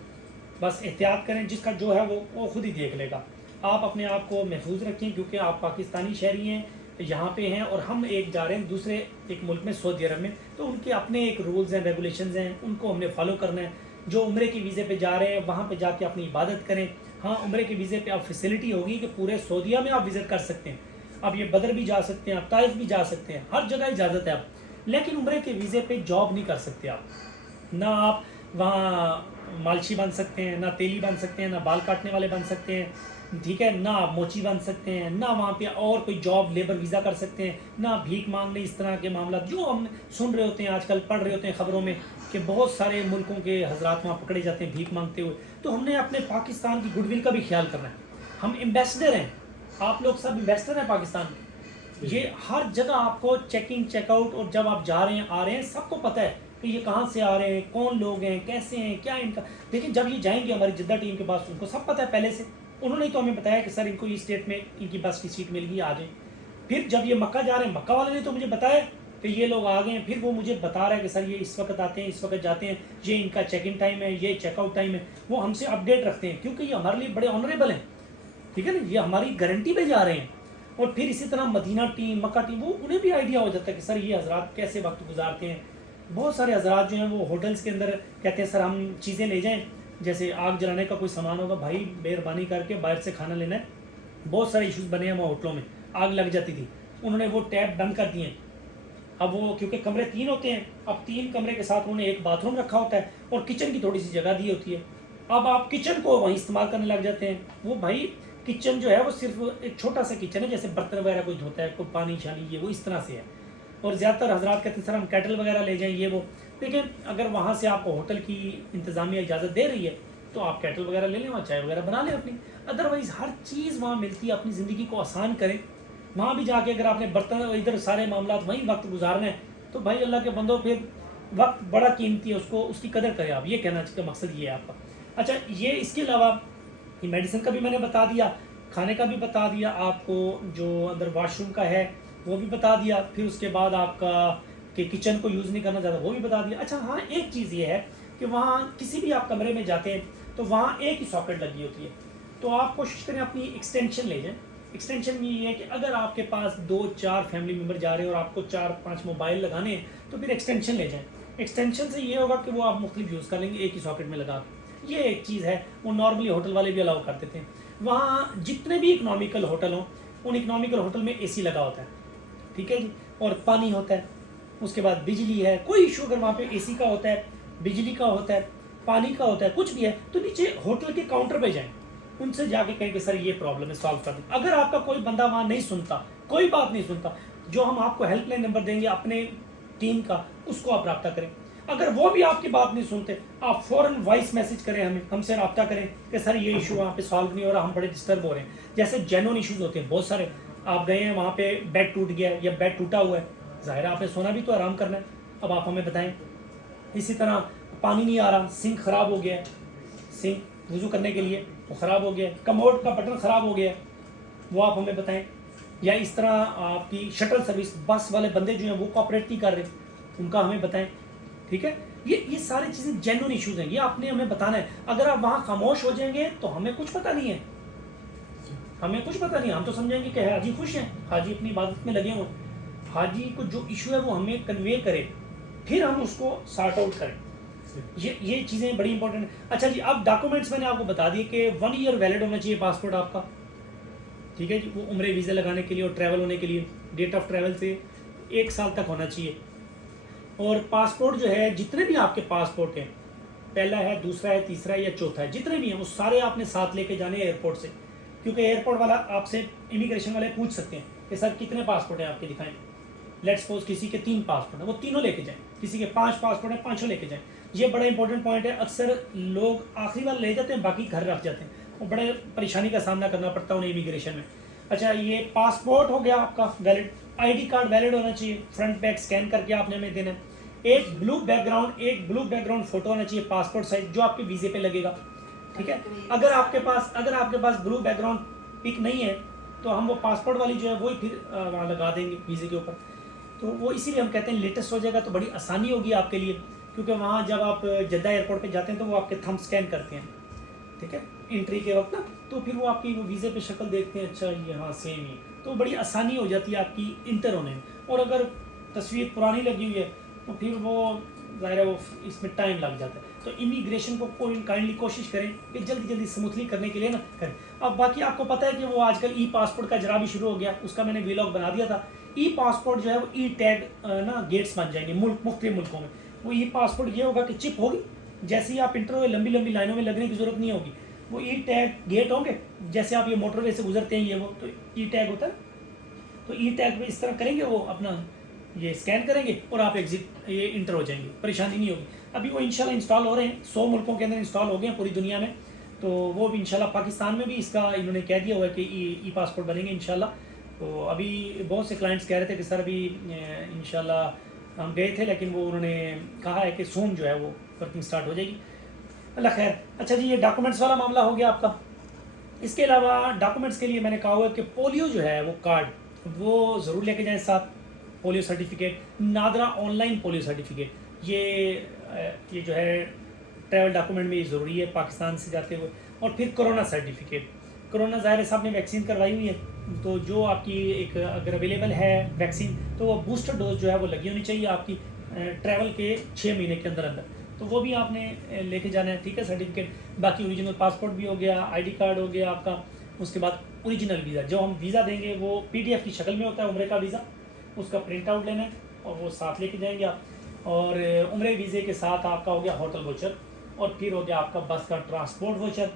بس احتیاط کریں، جس کا جو ہے وہ خود ہی دیکھ لے گا. آپ اپنے آپ کو محفوظ رکھیں، کیونکہ آپ پاکستانی شہری ہیں، یہاں پہ ہیں، اور ہم ایک جا رہے ہیں دوسرے ایک ملک میں، سعودی عرب میں، تو ان کے اپنے ایک رولز ہیں، ریگولیشنز ہیں، ان کو ہم نے فالو کرنا ہے. جو عمرے کے ویزے پہ جا رہے ہیں وہاں پہ جا کے اپنی عبادت کریں. ہاں عمرے کے ویزے پہ آپ فیسلٹی ہوگی کہ پورے سعودیہ میں آپ وزٹ کر سکتے ہیں، آپ یہ بدر بھی جا سکتے ہیں، آپ طائف بھی جا سکتے ہیں، ہر جگہ اجازت ہے آپ، لیکن عمرے کے ویزے پہ جاب نہیں کر سکتے آپ. نہ آپ وہاں مالشی بن سکتے ہیں، نہ تیلی بن سکتے ہیں، نہ بال کاٹنے والے بن سکتے ہیں، ٹھیک ہے، نہ آپ موچی بن سکتے ہیں، نہ وہاں پہ اور کوئی جاب لیبر ویزا کر سکتے ہیں، نہ بھیک مانگنے، اس طرح کے معاملات جو ہم سن رہے ہوتے ہیں آج کل، پڑھ رہے ہوتے ہیں خبروں میں کہ بہت سارے ملکوں کے حضرات وہاں پکڑے جاتے ہیں بھیک مانگتے ہوئے. تو ہم نے اپنے پاکستان کی گڈ ول کا بھی خیال کرنا ہے. ہم ایمبیسڈر ہیں، آپ لوگ سب ایمبیسڈر ہیں پاکستان میں. یہ ہر جگہ آپ کو چیکنگ چیک آؤٹ، اور جب آپ جا رہے ہیں آ رہے ہیں سب کو پتہ ہے کہ یہ کہاں سے آ رہے ہیں، کون لوگ ہیں، کیسے ہیں، کیا ان کا. لیکن جب یہ جائیں گے ہماری جدہ ٹیم کے پاس، ان کو سب پتہ ہے پہلے سے، انہوں نے تو ہمیں بتایا کہ سر ان کو یہ اسٹیٹ میں ان کی بس کی سیٹ مل گئی، آ جائیں. پھر جب یہ مکہ جا رہے ہیں، مکہ والے نے تو مجھے بتایا کہ یہ لوگ آ گئے ہیں، پھر وہ مجھے بتا رہا ہے کہ سر یہ اس وقت آتے ہیں، اس وقت جاتے ہیں، یہ ان کا چیک ان ٹائم ہے، یہ چیک آؤٹ ٹائم ہے. وہ ہم سے اپڈیٹ رکھتے ہیں، کیونکہ یہ ہمارے لیے بڑے آنریبل ہیں، ٹھیک ہے نا، یہ ہماری گارنٹی پہ جا رہے ہیں. اور پھر اسی طرح مدینہ ٹیم، مکہ ٹیم، وہ انہیں بھی آئیڈیا ہو جاتا ہے کہ سر یہ حضرات کیسے وقت گزارتے ہیں. بہت سارے حضرات جو ہیں وہ ہوٹلس کے اندر کہتے ہیں سر ہم چیزیں لے جائیں جیسے آگ جلانے کا کوئی سامان ہوگا، بھائی مہربانی کر کے باہر سے کھانا لینا ہے. بہت سارے ایشوز بنے ہیں وہاں ہوٹلوں میں، آگ لگ جاتی تھی، انہوں نے وہ ٹیپ بند کر دیے ہیں. اب وہ کیونکہ کمرے 3 ہوتے ہیں، اب 3 کمرے کے ساتھ انہوں نے ایک باتھ روم رکھا ہوتا ہے اور کچن کی تھوڑی سی جگہ دی ہوتی ہے. اب آپ کچن کو وہیں استعمال کرنے لگ جاتے ہیں. وہ بھائی کچن جو ہے وہ صرف ایک چھوٹا سا کچن ہے، جیسے برتن وغیرہ کوئی دھوتا ہے، کوئی پانی چھانی، یہ وہ اس طرح سے ہے. اور زیادہ تر حضرات کہتے ہیں سر ہم کیٹل وغیرہ لے جائیں یہ وہ. لیکن اگر وہاں سے آپ کو ہوٹل کی انتظامیہ اجازت دے رہی ہے تو آپ کیٹل وغیرہ لے لیں، وہاں چائے وغیرہ بنا لیں اپنی. ادروائز ہر چیز وہاں ملتی ہے، اپنی زندگی کو آسان کریں. وہاں بھی جا کے اگر آپ نے برتن ادھر سارے معاملات وہیں وقت گزارنا ہے تو بھائی اللہ کے بندوں پھر وقت بڑا قیمتی ہے، اس کی قدر کریں آپ. یہ کہنا کا مقصد یہ ہے آپ کا. اچھا یہ اس کے علاوہ میڈیسن کا بھی میں نے بتا دیا، کھانے کا بھی بتا دیا آپ کو، جو اندر واش روم کا ہے وہ بھی بتا دیا، پھر اس کے بعد آپ کا کہ کچن کو یوز نہیں کرنا چاہتا وہ بھی بتا دیا. اچھا ہاں ایک چیز یہ ہے کہ وہاں کسی بھی آپ کمرے میں جاتے ہیں تو وہاں ایک ہی ساکٹ لگی ہوتی ہے، تو آپ کوشش کریں اپنی ایکسٹینشن لے جائیں. ایکسٹینشن میں یہ ہے کہ اگر آپ کے پاس 2-4 فیملی ممبر جا رہے ہیں اور آپ کو 4-5 موبائل لگانے ہیں تو پھر ایکسٹینشن لے جائیں. ایکسٹینشن سے یہ ہوگا کہ وہ آپ مختلف یوز کر لیں گے ایک ہی ساکٹ میں لگا کے. یہ ایک چیز ہے، وہ نارملی ہوٹل والے بھی الاؤ کرتے تھے. وہاں جتنے بھی اکنامیکل ہوٹل ہوں ان اکنامیکل ہوٹل میں اے سی لگا ہوتا ہے، ٹھیک ہے جی، اور پانی ہوتا ہے. اس کے بعد بجلی ہے، کوئی ایشو اگر وہاں پہ اے سی کا ہوتا ہے، بجلی کا ہوتا ہے، پانی کا ہوتا ہے، کچھ بھی ہے تو نیچے ہوٹل کے کاؤنٹر پہ جائیں، ان سے جا کے کہیں کہ سر یہ پرابلم ہے، سالو کر دیں. اگر آپ کا کوئی بندہ وہاں نہیں سنتا، کوئی بات نہیں سنتا، جو ہم آپ کو ہیلپ لائن نمبر دیں گے اپنے ٹیم کا، اس کو آپ رابطہ کریں. اگر وہ بھی آپ کی بات نہیں سنتے آپ فوراً وائس میسج کریں، ہم سے رابطہ کریں کہ سر یہ ایشو وہاں پہ سالو نہیں ہو رہا، ہم بڑے ڈسٹرب ہو رہے ہیں. جیسے جینون ایشوز ہوتے ہیں بہت سارے، آپ گئے ہیں وہاں پہ بیڈ ٹوٹ گیا ہے یا بیڈ ٹوٹا ہوا ہے، ظاہر ہے آپ نے سونا بھی تو آرام کرنا ہے، اب آپ ہمیں بتائیں. اسی طرح پانی نہیں آ رہا، سنک خراب ہو گیا ہے، سنک وضو کرنے کے لیے وہ خراب ہو گیا ہے، کموڈ کا بٹن خراب ہو گیا ہے، وہ آپ ہمیں بتائیں. یا اس طرح آپ کی شٹل سروس، بس والے بندے جو ہیں وہ کوآپریٹ نہیں کر رہے، ان کا ہمیں بتائیں. ٹھیک ہے، یہ ساری چیزیں جینون ایشوز ہیں، یہ آپ نے ہمیں بتانا ہے. اگر آپ وہاں خاموش ہو جائیں گے تو ہمیں کچھ پتہ نہیں ہے، ہمیں کچھ پتہ نہیں. ہم تو سمجھیں گے کہ حاجی خوش ہیں، حاجی اپنی عبادت میں لگے ہوئے. حاجی کو جو ایشو ہے وہ ہمیں کنوے کرے، پھر ہم اس کو سارٹ آؤٹ کریں. یہ چیزیں بڑی امپورٹنٹ ہیں. اچھا جی، اب ڈاکومنٹس میں نے آپ کو بتا دیے کہ 1 ایئر ویلڈ ہونا چاہیے پاسپورٹ آپ کا. ٹھیک ہے جی، وہ عمرے ویزے لگانے کے لیے اور ٹریول ہونے کے لیے ڈیٹ آف ٹریول سے 1 سال تک ہونا چاہیے. اور پاسپورٹ جو ہے جتنے بھی آپ کے پاسپورٹ ہیں، پہلا ہے، دوسرا ہے، تیسرا ہے یا چوتھا ہے، جتنے بھی ہیں وہ سارے آپ نے ساتھ لے کے جانے ہیں ایئرپورٹ سے. کیونکہ ایئرپورٹ والا آپ سے، امیگریشن والے پوچھ سکتے ہیں کہ سر کتنے پاسپورٹ ہیں آپ کے، دکھائیں. لیٹ سپوز کسی کے 3 پاسپورٹ ہیں، وہ تینوں لے کے جائیں. کسی کے 5 پاسپورٹ ہیں، 5 لے کے جائیں. یہ بڑا امپورٹنٹ پوائنٹ ہے. اکثر لوگ آخری بار لے جاتے ہیں، باقی گھر رکھ جاتے ہیں، وہ بڑے پریشانی کا سامنا کرنا پڑتا ہے انہیں امیگریشن میں. اچھا، یہ پاسپورٹ ہو گیا آپ کا valid. I D card valid ہونا چاہیے، فرنٹ بیک اسکین کر کے آپ نے ہمیں دینا ہے. ایک بلو بیک گراؤنڈ فوٹو ہونا چاہیے پاسپورٹ سائز، جو آپ کے ویزے پہ لگے گا. ٹھیک ہے، اگر آپ کے پاس بلو بیک گراؤنڈ پک نہیں ہے تو ہم وہ پاسپورٹ والی جو ہے وہی پھر وہاں لگا دیں گے ویزے کے اوپر. تو وہ اسی لیے ہم کہتے ہیں لیٹسٹ ہو جائے گا تو بڑی آسانی ہوگی آپ کے لیے. کیونکہ وہاں جب آپ جدہ ایئرپورٹ پہ جاتے ہیں تو وہ آپ کے تھمب اسکین کرتے ہیں، ٹھیک ہے، انٹری کے وقت نا، تو پھر وہ آپ کی ویزے پہ شکل دیکھتے ہیں، اچھا یہ ہاں سیم ہی، تو بڑی آسانی ہو جاتی ہے آپ کی انٹر ہونے میں. اور اگر تصویر پرانی لگی ہوئی ہے تو پھر وہ ظاہر ہے وہ اس میں ٹائم لگ جاتا ہے. تو امیگریشن کو کائنڈلی کوشش کریں کہ جلدی اسموتھلی کرنے کے لیے نا کریں. اب باقی آپ کو پتہ ہے کہ وہ آج کل ای پاسپورٹ کا اجرا بھی شروع ہو گیا، اس کا میں نے ویلاگ بنا دیا تھا. ای پاسپورٹ جو ہے وہ ای ٹیگ نا گیٹس بن جائیں گے مختلف ملکوں میں. وہ ای پاسپورٹ یہ ہوگا کہ چپ ہوگی، جیسے ہی آپ انٹر ہوئے لمبی لائنوں میں لگنے کی ضرورت نہیں ہوگی. وہ ای ٹیگ گیٹ ہوں گے، جیسے آپ یہ موٹر وے سے گزرتے ہیں یہ وہ تو ای ٹیگ ہوتا ہے. تو ای ٹیگ میں اس طرح کریں گے، وہ اپنا یہ اسکین کریں گے اور آپ ایگزٹ یہ انٹر ہو جائیں گے، پریشانی نہیں ہوگی. ابھی وہ انشاءاللہ انسٹال ہو رہے ہیں، 100 ملکوں کے اندر انسٹال ہو گئے ہیں پوری دنیا میں. تو وہ بھی انشاءاللہ پاکستان میں بھی اس کا انہوں نے کہہ دیا ہوا ہے کہ ای پاسپورٹ بنیں گے انشاءاللہ. تو ابھی بہت سے کلائنٹس کہہ رہے تھے کہ سر ابھی انشاءاللہ ہم گئے تھے، لیکن وہ انہوں نے کہا ہے کہ سون جو ہے وہ ورکنگ سٹارٹ ہو جائے گی. اللہ خیر. اچھا جی، یہ ڈاکومنٹس والا معاملہ ہو گیا آپ کا. اس کے علاوہ ڈاکومنٹس کے لیے میں نے کہا ہوا ہے کہ پولیو جو ہے وہ کارڈ وہ ضرور لے کے جائیں ساتھ. Polio certificate, NADRA on line polio certificate, یہ جو ہے ٹریول ڈاکومنٹ میں یہ ضروری ہے پاکستان سے جاتے ہوئے. اور پھر کرونا سرٹیفکیٹ. کرونا ظاہر صاحب نے ویکسین کروائی ہوئی ہے، تو جو آپ کی ایک اگر اویلیبل ہے ویکسین تو وہ بوسٹر ڈوز جو ہے وہ لگی ہونی چاہیے آپ کی ٹریول کے 6 مہینے کے اندر. تو وہ بھی آپ نے لے کے جانا ہے، ٹھیک ہے، سرٹیفکیٹ. باقی اوریجنل پاسپورٹ بھی ہو گیا، آئی ڈی کارڈ ہو گیا آپ کا. اس کے بعد اوریجنل ویزا، جو ہم ویزا دیں گے وہ PDF کی شکل میں ہوتا ہے عمرے کا ویزا، اس کا پرنٹ آؤٹ لینا ہے اور وہ ساتھ لے کے جائیں گے آپ. اور عمرے ویزے کے ساتھ آپ کا ہو گیا ہوٹل ووچر، اور پھر ہو گیا آپ کا بس کا ٹرانسپورٹ ووچر،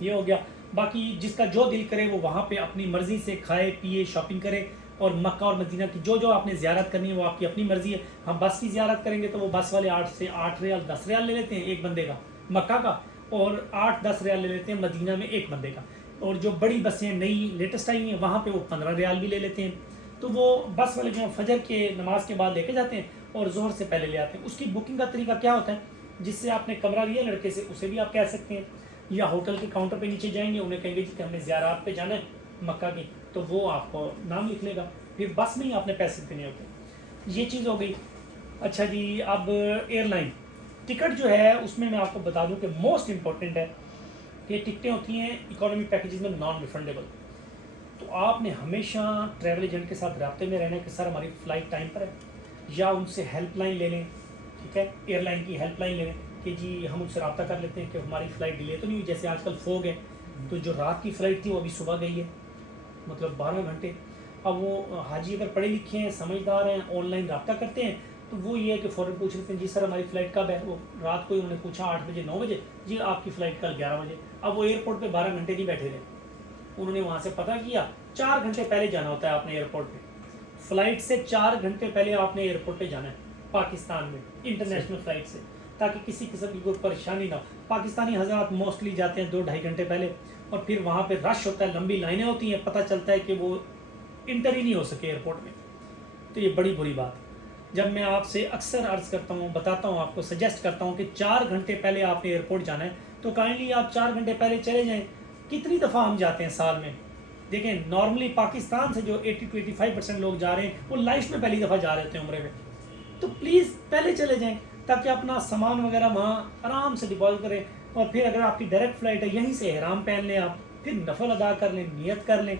یہ ہو گیا. باقی جس کا جو دل کرے وہ وہاں پہ اپنی مرضی سے کھائے پیے شاپنگ کرے. اور مکہ اور مدینہ کی جو آپ نے زیارت کرنی ہے وہ آپ کی اپنی مرضی ہے. ہم بس کی زیارت کریں گے تو وہ بس والے 8 سے 8 ریال 10 ریال لے لیتے ہیں ایک بندے کا مکہ کا، اور 8-10 ریال لے لیتے ہیں مدینہ میں ایک بندے کا. اور جو بڑی بسیں نئی لیٹسٹ آئی ہیں وہاں پہ وہ 15 ریال بھی لے لیتے ہیں. تو وہ بس والے جو ہیں فجر کے نماز کے بعد لے کے جاتے ہیں اور ظہر سے پہلے لے آتے ہیں. اس کی بکنگ کا طریقہ کیا ہوتا ہے، جس سے آپ نے کمرہ لیا لڑکے سے اسے بھی آپ کہہ سکتے ہیں، یا ہوٹل کے کاؤنٹر پہ نیچے جائیں گے انہیں کہیں گے جی کہ ہم نے زیارات پہ جانا ہے مکہ کی، تو وہ آپ کو نام لکھ لے گا. پھر بس میں ہی آپ نے پیسے دینے ہوتے ہیں. یہ چیز ہو گئی. اچھا جی، اب ایئر لائن ٹکٹ جو ہے اس میں آپ کو بتا دوں کہ موسٹ امپورٹنٹ ہے کہ ٹکٹیں ہوتی ہیں اکانومی پیکیجز میں نان ریفنڈیبل. تو آپ نے ہمیشہ ٹریول ایجنٹ کے ساتھ رابطے میں رہنا ہے کہ سر ہماری فلائٹ ٹائم پر ہے، یا ان سے ہیلپ لائن لے لیں، ٹھیک ہے، ایئر لائن کی ہیلپ لائن لے لیں کہ جی ہم ان سے رابطہ کر لیتے ہیں کہ ہماری فلائٹ ڈیلے تو نہیں ہوئی. جیسے آج کل فوگ ہے، تو جو رات کی فلائٹ تھی وہ ابھی صبح گئی ہے، مطلب 12 گھنٹے. اب وہ حاجی اگر پڑھے لکھے ہیں سمجھدار ہیں آن لائن رابطہ کرتے ہیں تو وہ یہ ہے کہ فوراً پوچھ لیتے ہیں جی سر ہماری فلائٹ کب ہے. وہ رات کو ہی انہوں نے پوچھا 8 بجے 9 بجے، جی آپ کی فلائٹ کل 11 بجے. اب وہ ایئرپورٹ پہ 12 گھنٹے نہیں بیٹھے رہے، انہوں نے وہاں سے پتہ کیا 4 گھنٹے پہلے جانا ہوتا ہے آپ نے ایئرپورٹ پہ. فلائٹ سے 4 گھنٹے پہلے آپ نے ایئرپورٹ پہ جانا ہے پاکستان میں انٹرنیشنل فلائٹ سے، تاکہ کسی قسم کی کوئی پریشانی نہ ہو. پاکستانی حضرات موسٹلی جاتے ہیں 2-2.5 گھنٹے پہلے، اور پھر وہاں پہ رش ہوتا ہے، لمبی لائنیں ہوتی ہیں، پتہ چلتا ہے کہ وہ انٹر ہی نہیں ہو سکے ایئرپورٹ میں. تو یہ بڑی بری بات. جب میں آپ سے اکثر عرض کرتا ہوں، بتاتا ہوں، آپ کو سجیسٹ کرتا ہوں کہ 4 گھنٹے پہلے آپ نے ایئرپورٹ جانا ہے، تو کائنڈلی آپ 4 گھنٹے پہلے چلے جائیں. کتنی دفعہ ہم جاتے ہیں سال میں؟ دیکھیں نارملی پاکستان سے جو 80-85% لوگ جا رہے ہیں وہ لائف میں پہلی دفعہ جا رہے ہوتے ہیں عمرے میں. تو پلیز پہلے چلے جائیں تاکہ اپنا سامان وغیرہ وہاں آرام سے ڈپازٹ کریں. اور پھر اگر آپ کی ڈائریکٹ فلائٹ ہے یہیں سے احرام پہن لیں، آپ پھر نفل ادا کر لیں، نیت کر لیں،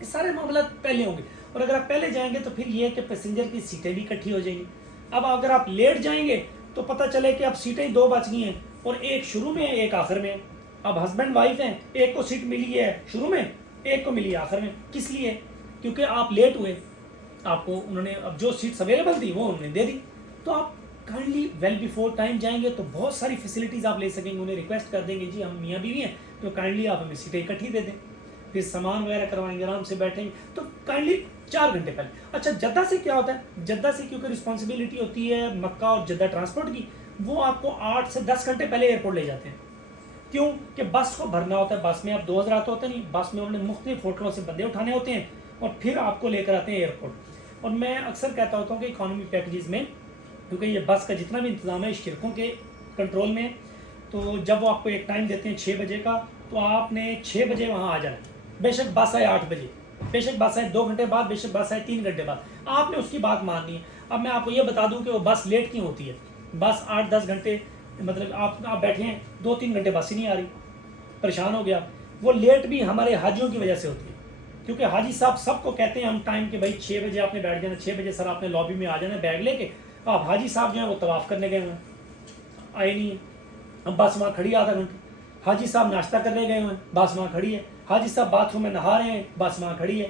یہ سارے معاملات پہلے ہوں گے. اور اگر آپ پہلے جائیں گے تو پھر یہ کہ پیسنجر کی سیٹیں بھی اکٹھی ہو جائیں گی. اب اگر آپ لیٹ جائیں گے تو پتہ چلے کہ اب سیٹیں 2 بچ گئی ہیں اور ایک شروع میں ہے ایک آخر میں ہے. اب ہسبینڈ وائف ہیں، ایک کو سیٹ ملی ہے شروع میں، ایک کو ملی ہے آخر میں. کس لیے؟ کیونکہ آپ لیٹ ہوئے، آپ کو انہوں نے اب جو سیٹس اویلیبل تھی وہ انہوں نے دے دی. تو آپ کائنڈلی ویل بیفور ٹائم جائیں گے تو بہت ساری فیسلٹیز آپ لے سکیں گے. انہیں ریکویسٹ کر دیں گے جی ہم میاں بیوی ہیں تو کائنڈلی آپ ہمیں سیٹیں اکٹھی دے دیں، پھر سامان وغیرہ کروائیں گے، آرام سے بیٹھیں گے. تو کائنڈلی 4 گھنٹے پہلے. اچھا جدہ سے کیا ہوتا ہے؟ جدہ سے کیونکہ رسپانسبلٹی ہوتی ہے مکہ اور جدہ ٹرانسپورٹ کی، وہ آپ کو 8 سے 10 گھنٹے پہلے ایئرپورٹ لے جاتے ہیں. کیوں کہ بس کو بھرنا ہوتا ہے. بس میں آپ 2 حضرات ہوتے نہیں، بس میں انہوں نے مختلف ہوٹلوں سے بندے اٹھانے ہوتے ہیں اور پھر آپ کو لے کر آتے ہیں ایئرپورٹ. اور میں اکثر کہتا ہوتا ہوں کہ اکانومی پیکیجز میں کیونکہ یہ بس کا جتنا بھی انتظام ہے شرکوں کے کنٹرول میں، تو جب وہ آپ کو ایک ٹائم دیتے ہیں 6 بجے کا، تو آپ نے 6 بجے وہاں آ جانا ہے. بے شک بس آئے 8 بجے، بے شک بس آئے 2 گھنٹے بعد، بے شک بس آئے 3 گھنٹے بعد، آپ نے اس کی بات ماننی ہے. اب میں آپ کو یہ بتا دوں کہ وہ بس لیٹ کیوں ہوتی ہے. بس 8-10 گھنٹے مطلب آپ بیٹھے ہیں 2-3 گھنٹے بس ہی نہیں آ رہی، پریشان ہو گیا. وہ لیٹ بھی ہمارے حاجیوں کی وجہ سے ہوتی ہے، کیونکہ حاجی صاحب سب کو کہتے ہیں ہم ٹائم کہ بھائی 6 بجے آپ نے بیٹھ جانا، 6 بجے سر آپ نے لابی میں آ جانا بیگ لے کے. اب حاجی صاحب جو ہیں وہ طواف کرنے گئے ہوئے ہیں، آئے نہیں ہیں. اب بس وہاں کھڑی 1/2 گھنٹہ. حاجی صاحب ناشتہ کرنے گئے ہوئے ہیں، بس وہاں کھڑی ہے. حاجی صاحب باتھ روم میں نہا رہے ہیں، بس وہاں کھڑی ہے.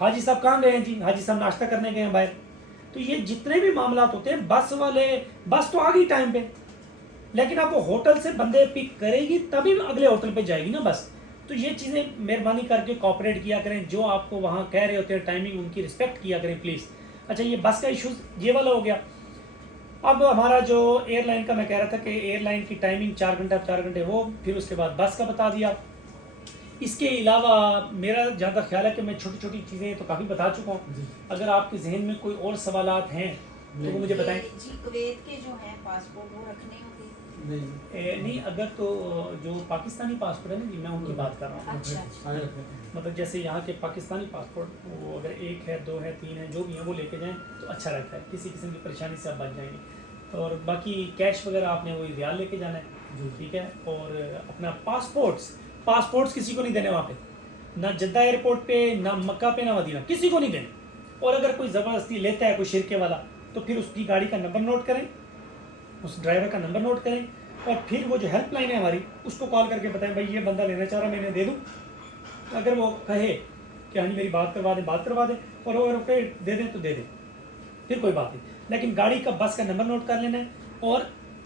حاجی صاحب کہاں گئے ہیں جی؟ حاجی صاحب ناشتہ کرنے گئے ہیں باہر. تو یہ جتنے بھی معاملات ہوتے ہیں بس والے، بس تو آ گئی ٹائم پہ، لیکن اب وہ ہوٹل سے بندے پک کرے گی تبھی اگلے ہوٹل پہ جائے گی نا بس. تو یہ چیزیں مہربانی کر کے کوآپریٹ کیا کریں. جو آپ کو وہاں کہہ رہے ہوتے ہیں ٹائمنگ، ان کی رسپیکٹ کیا کریں پلیز. اچھا یہ بس کا ایشوز یہ والا ہو گیا. اب ہمارا جو ایئر لائن کا میں کہہ رہا تھا کہ ایئر لائن کی ٹائمنگ 4 گھنٹے وہ، پھر اس کے بعد بس کا بتا دیا. اس کے علاوہ میرا جہاں تک خیال ہے کہ میں چھوٹی چھوٹی چیزیں تو کافی بتا چکا ہوں. اگر آپ کے ذہن میں کوئی اور سوالات ہیں تو وہ مجھے بتائیں. جی کویت کے جو ہیں پاسپورٹ وہ رکھنے ہوں گے؟ نہیں اگر تو جو پاکستانی پاسپورٹ ہے نا جی میں ان کی بات کر رہا ہوں. اچھا مطلب جیسے یہاں کے پاکستانی پاسپورٹ وہ اگر 1 ہے 2 ہے 3 ہے جو بھی ہیں وہ لے کے جائیں تو اچھا رہتا ہے، کسی قسم کی پریشانی سے آپ بچ جائیں گے. اور باقی کیش وغیرہ آپ نے وہی ریال لے کے جانا ہے، ٹھیک ہے. اور اپنا پاسپورٹس کسی کو نہیں دینے وہاں پہ، نہ جدہ ایئرپورٹ پہ، نہ مکہ پہ، نہ مدینہ، کسی کو نہیں دینے. اور اگر کوئی زبردستی لیتا ہے کوئی شرکے والا تو پھر اس کی گاڑی کا نمبر نوٹ کریں اس ڈرائیور کا نمبر نوٹ کریں اور پھر وہ جو ہیلپ لائن ہے ہماری اس کو کال کر کے بتائیں بھائی یہ بندہ لینا چاہ رہا میں نے دے دوں. اگر وہ کہے کہ ہاں جی میری بات کروا دیں اور اگر اوکے دے دیں تو دے دیں, پھر کوئی بات نہیں. لیکن گاڑی کا بس کا نمبر نوٹ کر لینا ہے اور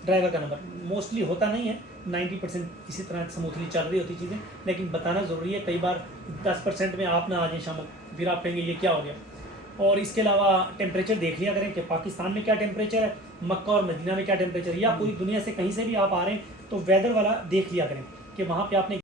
ڈرائیور کا نمبر. موسٹلی ہوتا نہیں ہے, 90% اسی طرح سموتھلی چل رہی ہوتی چیزیں, لیکن بتانا ضروری ہے. کئی بار 10% میں آپ نہ آ جائیں شام کو, پھر آپ کہیں گے یہ کیا ہو گیا. اور اس کے علاوہ ٹیمپریچر دیکھ لیا کریں کہ پاکستان میں کیا ٹیمپریچر ہے, مکہ اور مدینہ میں کیا ٹیمپریچر ہے, یا پوری دنیا سے کہیں سے بھی آپ آ رہے ہیں تو ویدر والا دیکھ لیا کریں کہ وہاں پہ آپ نے